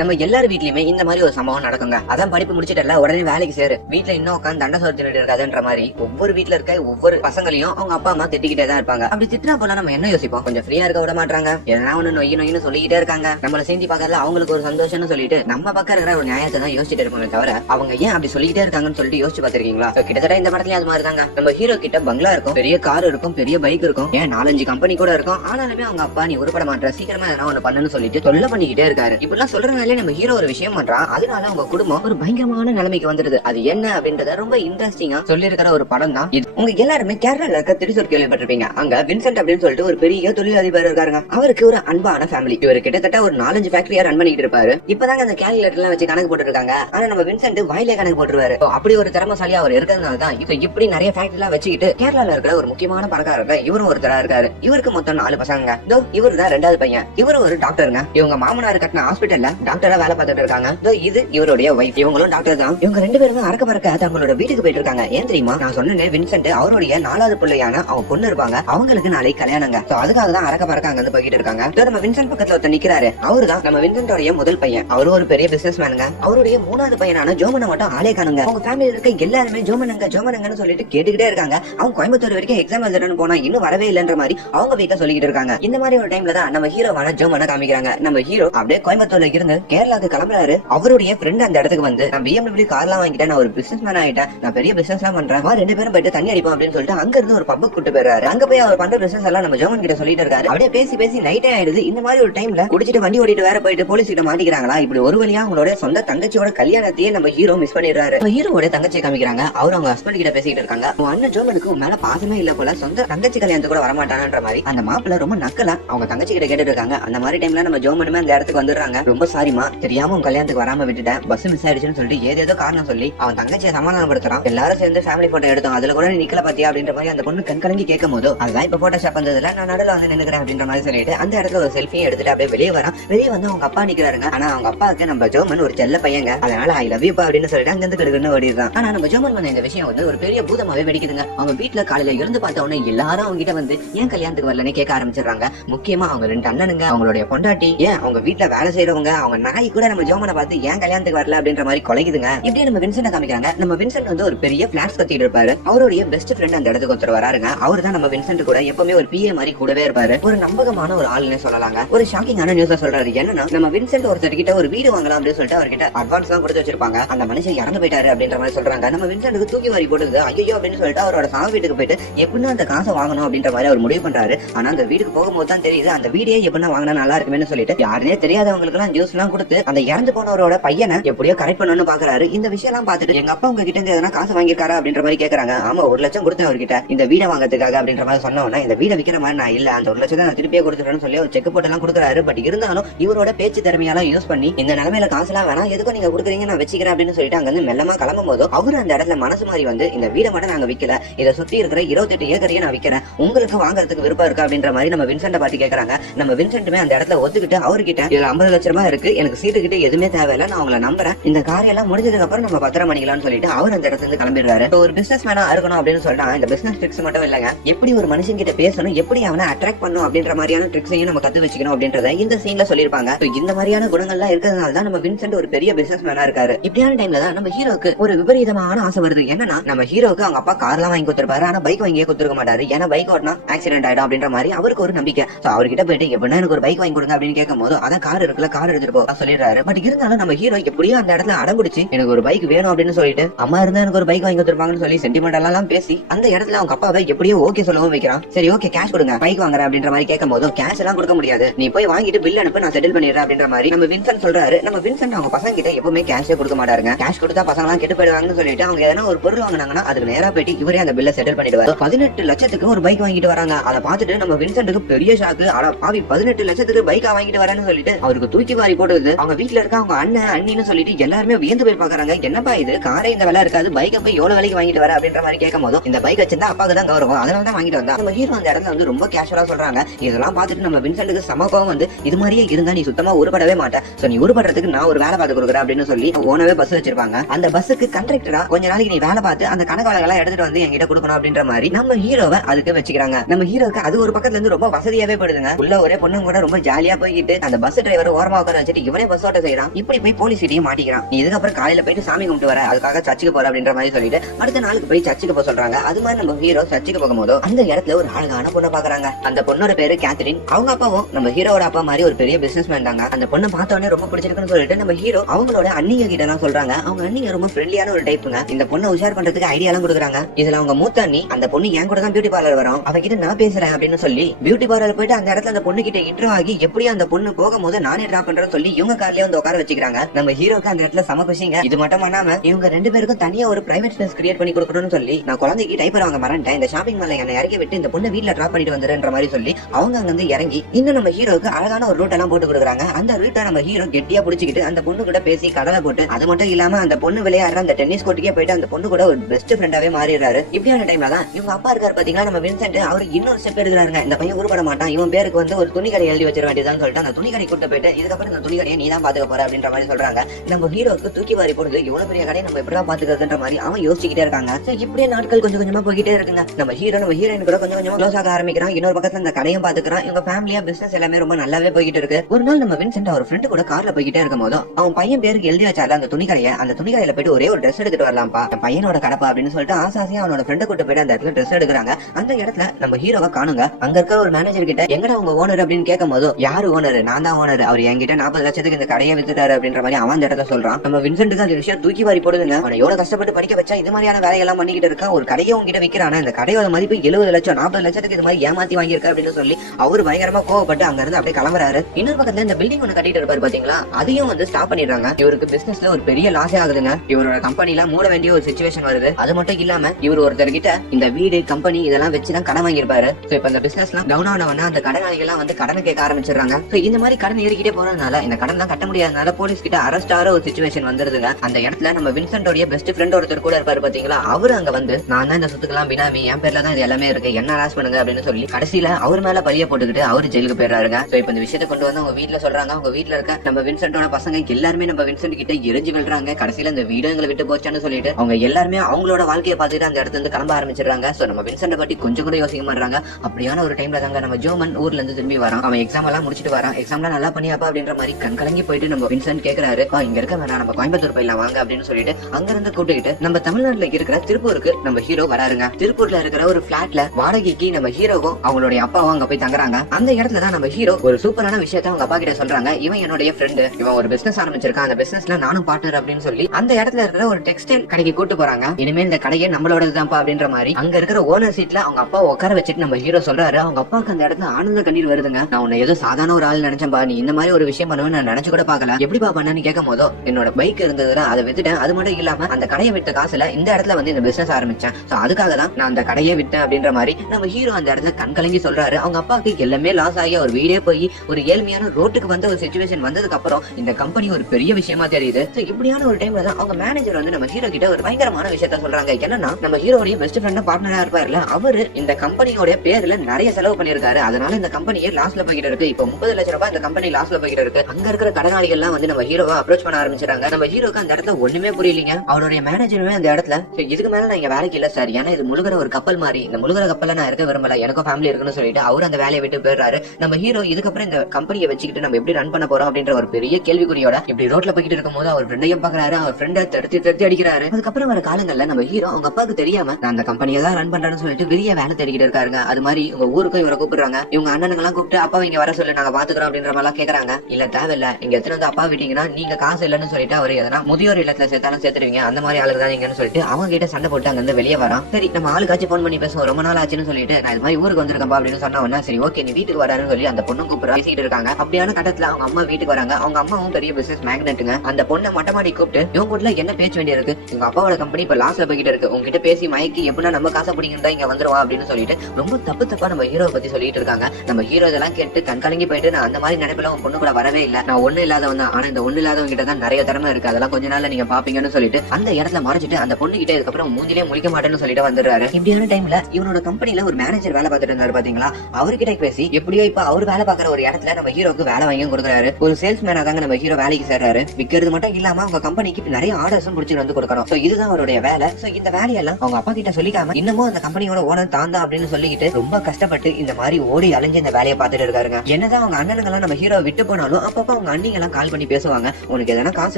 நம்ம எல்லார் வீட்லயுமே இந்த மாதிரி ஒரு சம்பவம் நடக்குங்க. அதான் படிப்பு முடிச்சிட்டல உடனே வேலைக்கு சேரு, வீட்டுல இன்னும் உட்காந்து தண்டை சோறு தின்னுட்டு இருக்காதுன்ற மாதிரி ஒவ்வொரு வீட்டுல இருக்க ஒவ்வொரு பசங்களையும் அவங்க அப்பா அம்மா திட்டிக்கிட்டே தான் இருப்பாங்க. அப்படி திட்டா போல நம்ம என்ன யோசிப்போம், கொஞ்சம் ஃப்ரீயா இருக்க விட மாட்டாங்க, எதனா ஒண்ணு நொய்னு சொல்லிக்கிட்டே இருக்காங்க. நம்மள செஞ்சு பாக்கறதுல அவங்களுக்கு ஒரு சந்தோஷம்னு சொல்லிட்டு நம்ம பக்கம் இருக்கிற ஒரு நியாயத்தை தான் யோசிச்சுட்டு இருப்போமே தவிர அவங்க ஏன் அப்படி சொல்லிக்கிட்டே இருக்காங்கன்னு சொல்லிட்டு யோசிச்சு பாத்திருக்கீங்களா? கிட்டத்தட்ட இந்த படத்துல அது மாதிரி தாங்க. நம்ம ஹீரோ கிட்ட பங்களா இருக்கும், பெரிய கார் இருக்கும், பெரிய பைக் இருக்கும், ஏன் 4-5 கம்பெனி கூட இருக்கும். ஆனாலுமே அவங்க அப்பா நீ உருப்பட மாட்டேற, சீக்கிரமா எதனா ஒண்ணு பண்ணுன்னு சொல்லிட்டு தொல்லை பண்ணிக்கிட்டே இருக்காரு. இப்படிலாம் சொல்றதுனாலே நம்ம ஹீரோ ஒரு விஷயம் பண்றான், அதனால அவங்க குடும்பம் ஒரு பயங்கரமான நிலைமைக்கு வந்துருது. அது என்ன அப்படின்றத ரொம்ப இன்ட்ரெஸ்டிங்கா சொல்லி இருக்கிற ஒரு படம் தான் இது. உங்க எல்லாருமே கேரளால இருக்க திருச்சூர் கேள்விப்பட்டிருப்பீங்க. அங்க வின்சென்ட் அப்படின்னு சொல்லிட்டு ஒரு பெரிய தொழிலதிபர் இருக்காருங்க. அவருக்கு ஒரு அன்பான ஃபேமிலி. இவர் கிட்டத்தட்ட ஒரு 4-5 ஃபேக்டரியா ரன் பண்ணிட்டு இருப்பாரு. இப்பதாங்க அந்த கேல்குலேட்டர் எல்லாம் வச்சு கணக்கு போட்டு இருக்காங்க. ஆனா நம்ம வின்சென்ட் வாயிலே கணக்கு போட்டுருவாரு. அப்படி ஒரு திறமசாலி அவர் இருக்கிறதுனால தான் இப்படி நிறைய ஃபேக்டரி எல்லாம் வச்சுக்கிட்டு கேரளால இருக்கிற ஒரு முக்கியமான பணக்காரர் இவரும் ஒருத்தரா இருக்காரு. இவருக்கு மொத்தம் 4 பசங்க. இவரு தான் 2வது பையன். இவரு ஒரு டாக்டருங்க. இவங்க மாமனார் கட்டின ஹாஸ்பிட்டல்ல டாக்டரா வேலை பார்த்துட்டு இருக்காங்க. இது இவருடைய வைஃப். இவங்களும் டாக்டர் தான். இவங்க 2 பேருமே அறக்க பறக்க தங்களோட வீட்டுக்கு போயிட்டு இருக்காங்க. ஏன் தெரியுமா? நான் சொன்னேன் வின்சென்ட் அவருடைய 4வது பிள்ளையான அவங்க பொண்ணு இருப்பாங்க, அவங்களுக்கு நாளைக்கு கல்யாணங்க. அதுக்காக தான் அறக்க பறக்க அங்க போயிட்டு இருக்காங்க. நம்ம வின்சென்ட் பக்கத்துல ஒருத்தர் நிக்கிறாரு. அவரு தான் நம்ம வின்சென்டோட முதல் பையன். அவரு ஒரு பெரிய பிசினஸ் மேனுங்க. அவருடைய 3வது பையனான ஜோமனை மட்டும் ஆளே காணுங்க. அவங்க ஃபேமிலில இருக்க எல்லாருமே ஜோமனங்கன்னு சொல்லிட்டு கேட்டுக்கிட்டே இருக்காங்க. அவங்க கோயம்புத்தூர் வரைக்கும் எக்ஸாம் எழுதணும்னு போனா இன்னும் வரவே இல்லைன்ற மாதிரி அவங்க வீட்டை சொல்லிக்கிட்டு இருக்காங்க. இந்த மாதிரி ஒரு டைம்ல தான் நம்ம ஹீரோவான ஜோமனை காமிக்கிறாங்க. நம்ம ஹீரோ அப்படியே கோயம்புத்தூர்ல இருந்து கேரளாக்கு கிளம்புறாரு. அவருடைய ஃப்ரெண்ட் அந்த இடத்துக்கு வந்து நான் BMW கார்லாம் வாங்கிட்டேன், நான் ஒரு பிசினஸ் மேன் ஆயிட்டேன், நான் பெரிய பிசினஸ் எல்லாம் பண்றேன், 2 பேரும் போயிட்டு தண்ணி அடிப்போம் அப்படின்னு சொல்லிட்டு அங்க இருந்து ஒரு பப்புக்கு கூட்டு போயிறாரு. அங்க போய் அவர் பண்ற பிசினஸ் எல்லாம் நம்ம ஜோமன் கிட்ட சொல்லிட்டு இருக்காரு. அப்படியே பேசி நைட்டே ஆயிடுது. இந்த மாதிரி ஒரு டைம்ல குடிச்சிட்டு வண்டி ஓட்டிட்டு வேற போயிட்டு போலீஸ் கிட்ட மாட்டிக்கிறாங்களா. இப்படி ஒரு வழியா அவங்களோட சொந்த தங்கச்சியோட கல்யாணத்தையே நம்ம ஹீரோ மிஸ் பண்ணிடுறாரு. ஹீரோட தங்கச்சியை காமிக்கிறாங்க. அவர் அவங்க ஹஸ்பண்ட் கிட்ட பேசிட்டு இருக்காங்க. அண்ணன் ஜோமனுக்கு மேல பாசமே இல்ல போல, சொந்த தங்கச்சி கல்யாணத்துக்கு கூட வரமாட்டான்ற மாதிரி அந்த மாப்பிள்ள ரொம்ப நக்கலா அவங்க தங்கச்சி கிட்ட கேட்டுட்டு இருக்காங்க. அந்த மாதிரி டைம்ல நம்ம ஜோமனுமே அந்த இடத்துக்கு வந்துடுறாங்க. ரொம்ப சாரிமா, தெரியாம உங்க கல்யாணத்துக்கு வராம விட்டுட்டேன், பஸ் மிஸ் ஆயிடுச்சுன்னு சொல்லிட்டு ஏதேதோ காரணம் சொல்லி அவன் தங்கச்சியை சமாதானப்படுத்துறான். எல்லாரும் சேர்ந்து ஃபேமிலி போட்டோ எடுத்தோம், அதுல கூட நிக்கல பாத்தியா அப்படின்ற மாதிரி அந்த பொண்ணு கண் கலங்கி கேட்கும் போது அதுதான் இப்ப போட்டோஷாப் வந்ததுல நான் நடுல வந்து நின்னுக்கிறேன் அப்படின்ற மாதிரி சொல்லிட்டு அந்த இடத்துல ஒரு செல்ஃபியும் எடுத்துட்டு அப்படியே வெளியே வரான். வெளியே வந்து அவங்க அப்பா நிக்கிறாருங்க. ஆனா அவங்க அப்பாவுக்கு நம்ம ஜோமன் ஒரு செல்ல பையங்க, அதனால ஐ லவ் யூ பா அப்படின்னு சொல்லிட்டு அங்க இருந்து கெடுக்குன்னு ஓடிடுறான். ஆனா நம்ம ஜோமன் வந்து இந்த விஷயம் வந்து ஒரு பெரிய பூதமாவே வெடிக்குதுங்க. அவங்க வீட்டுல காலையில இருந்து பார்த்த உடனே எல்லாரும் அவங்க கிட்ட வந்து ஏன் கல்யாணத்துக்கு வரலன்னு கேட்க ஆரம்பிச்சிடுறாங்க. முக்கியமா அவங்க 2 அண்ணனுங்க, அவங்களுடைய பொண்டாட்டி, ஏன் அவங்க வீட்டுல வேலை செய்யறவங்க, அவங்க நாய் கூட நம்ம ஜோமனை பார்த்து ஏன் கல்யாணத்துக்கு வரல அப்படின்ற மாதிரி கொலைக்குதுங்க. இப்படியே நம்ம வின்சென்ட் காமிக்கிறாங்க. நம்ம வின்சென்ட் வந்து ஒரு பெரிய பிளாட்ஸ் கத்திட்டு இருப்பாரு. அவருடைய பெஸ்ட் ஃப்ரெண்ட் அந்த இடத்துக்கு ஒருத்தர் வராருங்க. அவர் தான் நம்ம வின்சென்ட் கூட எப்பவுமே ஒரு PA மாதிரி கூடவே இருப்பாரு. ஒரு நம்பகமான ஒரு ஆளுன்னு சொல்லலாங்க. ஒரு ஷாக்கிங்கான நியூஸ் சொல்றாரு. என்னன்னா நம்ம வின்சென்ட் ஒருத்தர் கிட்ட ஒரு வீடு வாங்கலாம் அப்படின்னு சொல்லிட்டு அவர்கிட்ட அட்வான்ஸ் எல்லாம் கொடுத்து வச்சிருப்பாங்க. அந்த மனுஷன் இறந்து போயிட்டாரு அப்படின்ற மாதிரி சொல்றாங்க. நம்ம வின்சென்ட்க்கு தூக்கி வாரி போடுது. ஐயோ அப்படின்னு சொல்லிட்டு அவரோட சாவு வீட்டுக்கு போயிட்டு எப்படின்னா அந்த காசை வாங்கணும் அப்படின்ற மாதிரி அவர் முடிவு பண்றாரு. ஆனா அந்த வீட்டுக்கு போகும்போது தான் தெரியுது அந்த வீடியே எப்படின்னா வாங்கினா நல்லா இருக்குன்னு சொல்லிட்டு யாருனே தெரியாதவங்களுக்கு எல்லாம் ஜூஸ் எல்லாம் கொடுத்து அந்த இறந்து போனவரோட பையனை எப்படியோ கரெக்ட் பண்ணணும்னு பாக்குறாரு. இந்த விஷயம் எல்லாம் பார்த்துட்டு எங்க அப்பா உங்க கிட்ட இருந்து எதனா காசு வாங்கிருக்காரா அப்படின்ற மாதிரி கேக்குறாங்க. ஆமா 1 லட்சம் கொடுத்தேன் அவர்கிட்ட இந்த வீடை வாங்கறதுக்காக அப்படின்ற மாதிரி சொன்னோன்னா இந்த வீடை விக்கிற மாதிரி நான் இல்ல, அந்த 1 லட்சத்தை நான் திருப்பியே கொடுத்துறேன்னு சொல்லி ஒரு செக் போட்டு எல்லாம் கொடுக்குறாரு. பட் இருந்தாலும் இவரோட பேச்சு திறமையெல்லாம் யூஸ் பண்ணி இந்த நிலைமையில காசு எல்லாம் வேணா, எதுக்கும் நீங்க கொடுக்குறீங்க நான் வச்சுக்கிறேன் அப்படின்னு சொல்லிட்டு அங்க இருந்து மெல்லமா கிளம்பும் போது அவரு அந்த இடத்துல மனசு மாதிரி வந்து இந்த வீடை மட்டும் நாங்க விக்கல, இதை சுத்தி இருக்கிற 28 ஏக்கரையே நான் விக்கிறேன், உங்களுக்கு வாங்குறதுக்கு விருப்பம் இருக்கா அப்படின்ற மாதிரி நம்ம வின்சென்ட் பார்த்து கேக்குறாங்க. நம்ம வின்சென்ட்டுமே அந்த இடத்துல ஒத்துக்கிட்டு அவர்கிட்ட இதுல 50 லட்சம் ரூபாய் இருக்கு, எனக்கு சீட்டு கிட்ட எதுவுமே தேவையில்ல, நான் உங்களை நம்புறேன், இந்த காரியெல்லாம் முடிஞ்சதுக்கு அப்புறம் நம்ம பத்திரம் பண்ணிக்கலாம்னு சொல்லிட்டு அவர் அந்த இடத்துல இருந்து கிளம்பிடுறாரு. ஒரு பிசினஸ் மேனா இருக்கணும் அப்படின்னு சொல்லிட்டு இந்த பிசினஸ் ட்ரிக்ஸ் மட்டும் இல்லங்க, எப்படி ஒரு மனுஷன் கிட்ட பேசணும், எப்படி அவனை அட்ராக்ட் பண்ணும் அப்படின்ற மாதிரியான ட்ரிக்ஸையும் நம்ம கத்து வச்சுக்கணும் அப்படின்றத இந்த சீன்ல சொல்லிருப்பாங்க. இந்த மாதிரியான குணங்கள்லாம் இருக்கிறதுனால தான் நம்ம வின்சென்ட் ஒரு பெரிய பிசினஸ் மேனா இருக்காரு. இப்படியான டைம்ல தான் நம்ம ஹீரோக்கு ஒரு விபரீதமான ஆசை வருது. என்னன்னா நம்ம ஹீரோக்கு அவங்க அப்பா கார்லாம் வாங்கி கொடுத்திருப்பாரு, ஆனா பைக் வாங்கியே கொடுத்துருக்க மாட்டாரு. ஏன்னா பைக் ஓட்டினா ஆக்சிடென்ட் ஆயிடும் அப்படின்ற மாதிரி அவருக்கு ஒரு நம்பிக்கை. அவர்கிட்ட போயிட்டு எப்படின்னா எனக்கு ஒரு பைக் வாங்கி கொடுங்க அப்படின்னு கேட்கும் போது அதான் கார் இருக்குல்ல, கார் எடுத்துட்டு போ சொல்லிடுறாரு. பட் இருந்தாலும் நம்ம ஹீரோ எப்படியோ அந்த இடத்துல அடம்பிடிச்சு எனக்கு ஒரு பைக் வேணும் அப்படின்னு சொல்லிட்டு அம்மா இருந்தா எனக்கு ஒரு பைக் வாங்கி கொடுத்துருப்பாங்கன்னு சொல்லி சென்டிமெண்ட் எல்லாம் பேசி அந்த இடத்துல அவங்க அப்பாவை எப்படியோ ஓகே சொல்லவும் வைக்கிறான். சரி ஓகே கேஷ் கொடுங்க பைக் வாங்குற அப்படின்ற மாதிரி கேட்கும் போது கேஷ் எல்லாம் கொடுக்க முடியாது, நீ போய் வாங்கிட்டு பில் அனுப்பு நான் செட்டில் பண்ணிடுறேன் அப்படின்ற மாதிரி நம்ம வின்சென்ட் சொல்றாரு. நம்ம வின்சென்ட் அவங்க பசங்க கிட்ட எப்பவுமே கேஷே கொடுக்க மாட்டாருங்க. கேஷ் கொடுத்தா பசங்க எல்லாம் கெட்டு போயிடுவாங்கன்னு சொல்லிட்டு அவங்க எதனா ஒரு பொருள் வாங்கினாங்கன்னா அதுக்கு நேரா போயிட்டு இவரே அந்த பில்ல செட்டில் பண்ணிடுவாரு. 18 லட்சத்துக்கு ஒரு பைக் வாங்கிட்டு வராங்க. அதை பார்த்துட்டு நம்ம வின்சென்ட்டுக்கு பெரிய ஷாக்கு. பாவி 18 லட்சத்துக்கு பைக்கா வாங்கிட்டு வரேன்னு சொல்லிட்டு அவருக்கு தூக்கி வாரி போடுது. அவங்க வீட்டுல இருக்க அவங்க அண்ணன் அண்ணின்னு சொல்லிட்டு எல்லாருமே வியந்து போய் பாக்குறாங்க. என்னப்பா இது காரே இந்த விலை இருக்காது, பைக்கை போய் எவ்வளவு விலைக்கு வாங்கிட்டு வர அப்படின்ற மாதிரி கேட்கும் போது இந்த பைக் வச்சிருந்தா அப்பாக்கு தான் கௌரவம், அதனால தான் வாங்கிட்டு வந்தா. நம்ம ஹீரோ அந்த இடத்துல வந்து ரொம்ப கேஷுவலா சொல்றாங்க. இதெல்லாம் பார்த்துட்டு நம்ம வின்சென்ட்டுக்கு சமக்கம் வந்து இது மாதிரியே இருந்தா நீ சுத்தமா உருப்படவே மாட்டேன், சோ நீ உருப்படுறதுக்கு நான் ஒரு வேலை பார்த்து கொடுக்குறேன் அப்படின்னு சொல்லி ஓனவே பஸ் வச்சிருப்பாங்க. அந்த பஸ்ஸுக்கு கண்டக்டரா கொஞ்ச நாளைக்கு நீ வேலை பார்த்து அந்த கணக்காளர்களா எடுத்துட்டு வந்து என்கிட்ட கொடுக்கணும் அப்படின்ற மாதிரி நம்ம ஹீரோவை அதுக்கு வச்சுக்கிறாங்க. நம்ம ஹீரோக்கு அது ஒரு பக்கத்துல இருந்து ரொம்ப வசதியாவே படுதுங்க. உள்ள ஒரே பொண்ணு கூட ரொம்ப ஜாலியா போய்கிட்டு அந்த பஸ் டிரைவர் ஓரமா உட்கார வச்சுட்டு இவனே பஸ் ஓட்ட செய்யறான். இப்படி போய் போலீஸ் கிட்டயும் மாட்டிக்கிறான். நீ இதுக்கப்புறம் காலையில போயிட்டு சாமி கும்பிட்டு வர, அதுக்காக சர்ச்சுக்கு போற அப்படின்ற மாதிரி சொல்லிட்டு அடுத்த நாளுக்கு போய் சர்ச்சுக்கு போக சொல்றாங்க. அது மாதிரி நம்ம ஹீரோ சர்ச்சுக்கு போகும்போது அந்த இடத்துல ஒரு அழகான பொண்ணை பாக்குறாங்க. அந்த பொண்ணோட பேரு கேத்ரின். அவங்க அப்பாவும் நம்ம ஹீரோட அப்பா மாதிரி ஒரு பெரிய பிசினஸ் மேன் தாங்க. அந்த பொண்ணை பார்த்த உடனே ரொம்ப பிடிச்சிருக்குன்னு சொல்லிட்டு நம்ம ஹீரோ அவங்களோட அண்ணிங்க கிட்ட எல்லாம் சொல்றாங்க. அவங்க அண்ணிங்க ரொம்ப ஃப்ரெண்ட்லியான ஒரு டைப்புங்க. இந்த பொண்ணை உஷார் பண்றதுக்கு ஐடியா எல்லாம் கொடுக்குறாங்க. இதுல அவங்க மூத்த அண்ணி, அந்த பொண்ணு என் கூட தான் பியூட்டி பார்லர் வரும், அவகிட்ட நான் பேசுறேன் அப்படின்னு சொல்லி பியூட்டி பார்லர் போயிட்டு அந்த இடத்துல அந்த பொண்ணு கிட்ட இன்ட்ரோ ஆகி எப்படியும் அந்த பொண்ணு போகும்போது நானே டிராப் பண்றேன்னு சொல்லி இவங்க கார்லயே வந்து உட்கார வச்சுக்கிறாங்க. நம்ம ஹீரோக்கு அந்த இடத்துல சம குஷிங்க. இது மட்டும் பண்ணாம இவங்க ரெண்டு பேருக்கும் தனியா ஒரு பிரைவேட் ஸ்பேஸ் கிரியேட் பண்ணி கொடுக்கணும்னு சொல்லி, நான் குழந்தைக்கு டைப்பர் வாங்க மறந்துட்டேன், இந்த ஷாப்பிங் மால்ல என்ன இறக்கி விட்டு இந்த பொண்ணு வீட்டுல டிராப் பண்ணிட்டு வந்துருன்ற மாதிரி சொல்லி அவங்க அங்க இருந்து இறங்கி இன்னும் நம்ம ஹீரோக்கு அழகான ஒரு ரூட் எல்லாம் போட்டு கொடுக்குறாங்க. அந்த ரூட்டை நம்ம ஹீரோ கெட்டியா புடிச்சிக்கிட்டு அந்த பொண்ணு கூட பேசி கடலை போட்டு, அது மட்டும் இல்லாம அந்த பொண்ணு விளையாடுற அந்த டென்னிஸ் கோர்ட்டுக்கே போயிட்டு அந்த பொண்ணு கூட ஒரு பெஸ்ட் ஃப்ரெண்டாவே மாறிடுறாரு. இப்படியான டைம்ல தான் இவங்க அப்பா இருக்காரு பாத்தீங்களா, நம்ம வின்சென்ட், அவரு இன்னொரு ஸ்டெப் எடுக்கிறாருங்க. இந்த பையன் உருப்பட மாட்டான், இவன் பேருக்கு வந்து ஒரு துணி கடை எழுதி வச்சிட வேண்டியதான்னு சொல்லிட்டு அந்த துணி கடை கூட்டு போயிட்டு இதுக்கப்புறம் இந்த துணி கடையை நீ தான் பாத்துக்க போற அப்படின்ற மாதிரி சொல்றாங்க. நம்ம ஹீரோக்கு தூக்கி வாரி போடுது, இவ்வளவு பெரிய கடையை நம்ம எப்படிதான் பாத்துக்கிறதுன்ற மாதிரி அவன் யோசிச்சுக்கிட்டே இருக்காங்க. இப்படியே நாட்கள் கொஞ்சம் கொஞ்சமா போய்கிட்டே இருக்குங்க. நம்ம ஹீரோயின் கூட கொஞ்சம் கொஞ்சமா க்ளோஸ் ஆக ஆரம்பிக்கிறான். இன்னொரு பக்கத்துல இந்த கடையும் பாத்துக்கிறான். இவங்க ஃபேமிலியா பிசினஸ் எல்லாமே ரொம்ப நல்லாவே போய்கிட்டு இருக்கு. ஒரு நாள் நம்ம வின்சென்ட் அவர் ஃப்ரெண்டு கூட கார்ல போய்கிட்டே இருக்கும் போது அவன் பையன் பேருக்கு எழுதி வச்சால அந்த துணி கடையை, அந்த துணி கடையில போயிட்டு ஒரே ஒரு ட்ரெஸ் எடுத்துட்டு வரலாம்ப்பா, என் பையனோட கடப்பா அப்படின்னு சொல்லிட்டு ஆசாசியா அவனோட ஃப்ரெண்டை கூட்டு போயிட்டு அந்த இடத்துல ட்ரெஸ் எடுக்கிறாங்க. அந்த இடத்துல நம்ம ஹீரோவை காணுங்க. அங்க இருக்கிற ஒரு மேனேஜர் கிட்ட எங்கடா உங்க ஓனர் அப்படின்னு கேட்கும் போது, யாரு ஓனர், நான் தான் ஓனர், அவர் என்கிட்ட 40 லட்சத்துக்கு இந்த கடையை வித்துட்டாரு அப்படின்ற மாதிரி அவன் அந்த இடத்துல சொல்றான். நம்ம வின்சென்ட்டுக்கு அந்த விஷயம் தூக்கி வாரி போடுதுங்க. அவனை எவ்வளவு கஷ்டப்பட்டு படிக்க வச்சா இது மாதிரியான வேலையெல்லாம் பண்ணிக்கிட்டு இருக்கா, ஒரு கடையை உங்ககிட்ட விக்கிறானா, இந்த கடையோட மதிப்பு 70 லட்சம், 40 லட்சத்துக்கு இது மாதிரி ஏமாத்தி வாங்கியிருக்க அப்படின்னு சொல்லி அவரு பயங்கரமா கோவப்பட்டு அங்க இருந்து அப்படியே கிளம்புறாரு. இன்னொரு பக்கத்துல இந்த பில்டிங் ஒண்ணு கட்டிட்டு இருப்பாரு பாத்தீங்களா, அதையும் வந்து ஸ்டாப் பண்ணிடுறாங்க. இவருக்கு பிசினஸ்ல ஒரு பெரிய லாஸே ஆகுதுங்க. இவரோட கம்பெனில மூட வேண்டிய ஒரு சிச்சுவேஷன் வருது. அது மட்டும் இல்லாம இவர் ஒருத்தர் கிட்ட இந்த வீடு கம்பெனி இதெல்லாம் வச்சுதான் கடன் வாங்கியிருப்பாரு. இப்ப இந்த பிசினஸ் எல்லாம் டவுன் ஆனவனா அந்த கடனாளிகள் எல்லாம் வந்து கடனை கேட்க ஆரம்பிச்சிடுறாங்க. இந்த மாதிரி கடன் ஏறிக்கிட்டே போறதுனால இந்த கடன் தான் கட்ட முடியாதனால போலீஸ் கிட்ட அரெஸ்ட் ஆகிற ஒரு சிச்சுவேஷன் வந்துருதுங்க. அந்த இடத்துல நம்ம வின்சென்டோட பெஸ்ட் ஃப்ரெண்ட் ஒருத்தர் கூட இருப்பாரு பாத்தீங்களா, அவரு அங்க வந்து நான் தான் இந்த சொத்துக்கெல்லாம் பினாமி, என் பேர்ல தான் இது எல்லாமே இருக்கு, என்ன அரெஸ்ட் பண்ணுங்க அப்படின்னு சொல்லி கடைசியில அவர் மேல பழிய போட்டுக்கிட்டு அவரு ஜெயிலுக்கு போயிடுறாருங்க. இப்ப இந்த விஷயத்தை கொண்டு வந்து அவங்க வீட்டுல சொல்றாங்க. அவங்க வீட்டுல இருக்க நம்ம வின்சென்டோட பசங்க எல்லாருமே நம்ம வின்சென்ட் கிட்ட எரிஞ்சு விழுறாங்க. கடைசியில இந்த வீடு எங்களை விட்டு போச்சான்னு சொல்லிட்டு அவங்க எல்லாருமே அவங்களோட வாழ்க்கையை பார்த்துட்டு அந்த இடத்துல இருந்து கிளம்ப ஆரம்பிச்சிடுறாங்க. சோ நம்ம வின்சென்ட் பத்தி கொஞ்சம் கூட யோசிக்க மாட்டாங்க. அப்படியான ஒரு டைம்ல தாங்க நம்ம ஜோமன் ஊர்ல இருந்து திரும்பி வரான். அவன் எக்ஸாம் எல்லாம் முடிச்சிட்டு வரான். எக்ஸாம்லாம் நல்லா பண்ணியாப்பா அப்படின்ற மாதிரி கலங்கி போயிட்டு நம்ம வின்சென்ட் கேக்குறாரு, இங்க இருக்க வேணாம், நம்ம கோயம்புத்தூர் போயிடலாம் வாங்க அப்படின்னு சொல்லிட்டு அங்க இருந்து கூட்டிக்கிட்டு நம்ம தமிழ்நாட்டுல இருக்கிற திருப்பூருக்கு நம்ம ஹீரோ வராருங்க. திருப்பூர்ல இருக்கிற ஒரு பிளாட்ல வாடகைக்கு நம்ம ஹீரோவும் அவங்களுடைய அப்பாவும் அங்க போய் தங்குறாங்க. அந்த இடத்துல தான் நம்ம ஹீரோ ஒரு சூப்பரான விஷயத்த அவங்க அப்பா கிட்ட சொல்றாங்க. இவன் என்னுடைய ஃப்ரெண்டு, இவன் ஒரு பிசினஸ் ஆரம்பிச்சிருக்கான், அந்த பிசினஸ்ல நானும் பார்ட்னர் அப்படின்னு சொல்லி அந்த இடத்துல இருக்கிற ஒரு டெக்ஸ்டைல் கடைக்கு கூட்டு போறாங்க. இனிமே இந்த கடையை நம்மளோடதுதான்ப்பா அப்படின்ற மாதிரி அங்க இருக்கிற ஓனர் சீட்ல அவங்க அப்பா உட்கார வச்சுட்டு நம்ம ஹீரோ சொல்றாரு. அவங்க அப்பாவுக்கு அந்த இடத்துல ஆனந்த கண்ணீர் வருதுங்க. நான் உன்னை ஏதோ சாதாரண ஒரு ஆள் நினைச்சேன்பா, நீ இந்த மாதிரி ஒரு விஷயம் பண்ணுவேன்னு நான் நினைச்சு கூட பாக்கல, எப்படிப்பா பண்ணு கேட்கும் போதோ என்னோட பைக் இருந்ததுல அதை வித்துட்டேன். அது மட்டும் இல்லாம அந்த கடையை விட்ட காசுல இந்த இடத்துல வந்து இந்த பிசினஸ் ஆரம்பிச்சேன். சோ அதுக்காக தான் நான் அந்த கடையை விட்டேன் அப்படின்ற மாதிரி நம்ம ஹீரோ அந்த இடத்துல கண் கலங்கி சொல்றாரு. அவங்க அப்பாவுக்கு எல்லாமே லாஸ் ஆகி ஒரு வீடே போய் ஒரு ஏழ்மையான ரோட்டுக்கு வந்த ஒரு சிச்சுவேஷன் வந்ததுக்கு அப்புறம் இந்த கம்பெனி ஒரு பெரிய விஷயமா தெரியுது. சோ இப்படியான ஒரு டைம்ல தான் அவங்க மேனேஜர் வந்து நம்ம ஹீரோ கிட்ட ஒரு பயங்கரமான விஷயத்த சொல்றாங்க. என்னன்னா நம்ம ஹீரோடைய பெஸ்ட் ஃப்ரெண்ட் பார்ட்னரா இருப்பாருல, அவரு இந்த கம்பெனியோட பேர்ல நிறைய செலவு பண்ணிருக்காரு. அதனால இந்த கம்பெனியே லாஸ்ல போய்கிட்டு இருக்கு. இப்போ 30 லட்சம் ரூபாய் இந்த கம்பெனி லாஸ்ல போய்கிட்டு இருக்கு. அங்க இருக்கிற கடனாளிகள் எல்லாம் வந்து நம்ம ஹீரோவை அப்ரோச் பண்ண ஆரம்பிச்சாங்க. நம்ம ஹீரோக்கு அந்த இடத்துல ஒண்ணுமே புரியலீங்க. அவருடைய மேனேஜருமே அந்த இடத்துல இதுக்கு மேல நான் இங்க வேலைக்கு இல்ல சார், ஏன்னா இது முழுகிற ஒரு கப்பல் மாதிரி, இந்த முழுகிற கப்பல்ல நான் இருக்க விரும்பல, எனக்கும் ஃபேமிலி இருக்குன்னு சொல்லிட்டு அவரு அந்த வேலையை விட்டு போயிடுறாரு. நம்ம ஹீரோ இதுக்கப்புறம் இந்த கம்பெனியை வச்சுக்கிட்டு நம்ம எப்படி ரன் பண்ண போறோம் அப்படின்ற ஒரு பெரிய கேள்விக்குறியோட இப்படி ரோட்ல போய்கிட்டு இருக்கும் போது அவர் ஃப்ரெண்டையும் பாக்குறாரு. அவர் ஃப்ரெண்டை தடுத்து அடிக்கிறாரு. அதுக்கப்புறம் வர காலங்கள்ல நம்ம ஹீரோ அவங்க அப்பாவுக்கு தெரியாம நான் அந்த கம்பெனியை தான் ரன் பண்றேன்னு சொல்லிட்டு வெளியே வேலை தேடிக்கிட்டு இருக்காருங்க. அது மாதிரி உங்க ஊருக்கும் இவரை கூப்பிடுறாங்க. இவங்க அண்ணனுங்க எல்லாம் கூப்பிட்டு அப்பா இங்க வர சொல்லி நாங்க பாத்துக்கிறோம் அப்படின்ற மாதிரி கேக்குறாங்க. இல்ல தேவையில்ல, நீங்க எத்தனை வந்து அப்பா விட்டீங்கன்னா நீங்க காசு இல்லன்னு சொல்லிட்டு அவர் எதனா முதியோர் இல்லத்துல சேர்த்தாலும் சேர்த்துருவீங்க, அந்த மாதிரி ஆளுங்க தான் நீங்கன்னு சொல்லிட்டு அவங்க கிட்ட சண்டை போட்டு அங்க இருந்து வெளியே வரான். சரி நம்ம ஆளுக்காச்சும் போன் பண்ணி பேசுவோம், ரொம்ப நாள் ஆச்சுன்னு சொல்லிட்டு நான் இது மாதிரி ஊருக்கு வந்திருக்கேன் அப்படின்னு சொன்னா சரி ஓகே நீ வீட்டுக்கு வரான்னு சொல்லி அந்த பொண்ணும் கூப்பிட்டு பேசிட்டு இருக்காங்க. அப்படியான கட்டத்துல அவங்க அம்மா வீட்டுக்கு வராங்க. அவங்க அம்மாவும் பெரிய பிசினஸ் மேக்னெட்டுங்க. அந்த பொண்ணை மொட்டை மாடி கூப்பிட்டு இவங்க கூட என்ன பேச்சு வேண்டிய இருக்கு, உங்க அப்பாவோட கம்பெனி இப்ப லாஸ்ல போய்கிட்டு இருக்கு, உங்ககிட்ட பேசி மயக்கி எப்படின்னா நம்ம காசை பிடிக்கிறதா இங்க வந்துருவா அப்படின்னு சொல்லிட்டு ரொம்ப தப்பா நம்ம ஹீரோவை பத்தி சொல்லிட்டு இருக்காங்க. நம்ம ஹீரோ இதெல்லாம் கேட்டு கண்கலங்கி போயிட்டு நான் அந்த மாதிரி நினைப்பில உங்க பொண்ணு கூட வரவே இல்லை, நான் ஒண்ணு இல்லாதவன் தான், ஆனா இந்த ஒண்ணு இல்லாதவங்க கிட்ட தான் நிறைய திறமை இருக்கு, அதெல்லாம் கொஞ்ச நாள்ல நீங்க பாப்பீங்கன்னு சொல்லிட்டு அந்த இடத்துல மறைச்சிட்டு அந்த பொண்ணு கிட்ட இதுக்கப்புறம் மூஞ்சிலே முழிக்க மாட்டேன்னு சொல்லிட்டு வந்துடுறாரு. இப்படியான டைம்ல இவனோட கம்பெனில ஒரு மேனேஜர் வேலை பார்த்துட்டு இருந்தாரு பாத்தீங்களா, அவர்கிட்ட பேசி எப்படியோ இப்ப அவர் வேலை பார்க்குற ஒரு இடத்துல நம்ம ஹீரோக்கு வேலை வாங்கி கொடுக்குறாரு. ஒரு சேல்ஸ்மேனா தாங்க நம்ம ஹீரோ வேலைக்கு சேர்றாரு. விக்கிறது மட்டும் இல்லாம அவங்க கம்பெனிக்கு நிறைய ஆர்டர்ஸும் முடிச்சுட்டு வந்து கொடுக்கணும். சோ இதுதான் அவருடைய வேலை. சோ இந்த வேலையெல்லாம் அவங்க அப்பா கிட்ட சொல்லிக்காம இன்னமும் அந்த கம்பெனியோட ஓனர் தாண்டா அப்படின்னு சொல்லிக்கிட்டு ரொம்ப கஷ்டப்பட்டு இந்த மாதிரி ஓடி அலைஞ்சு இந்த வேலையை பார்த்துட்டு இருக்காருங்க. என்னதான் அவங்க அண்ணனுங்க எல்லாம் நம்ம ஹீரோ விட்டு போனாலும் அப்பப்ப அப்ப அவங்க அண்ணிங்க எல்லாம் கால் பண்ணி பேசுவாங்க. உனக்கு எதனா காசு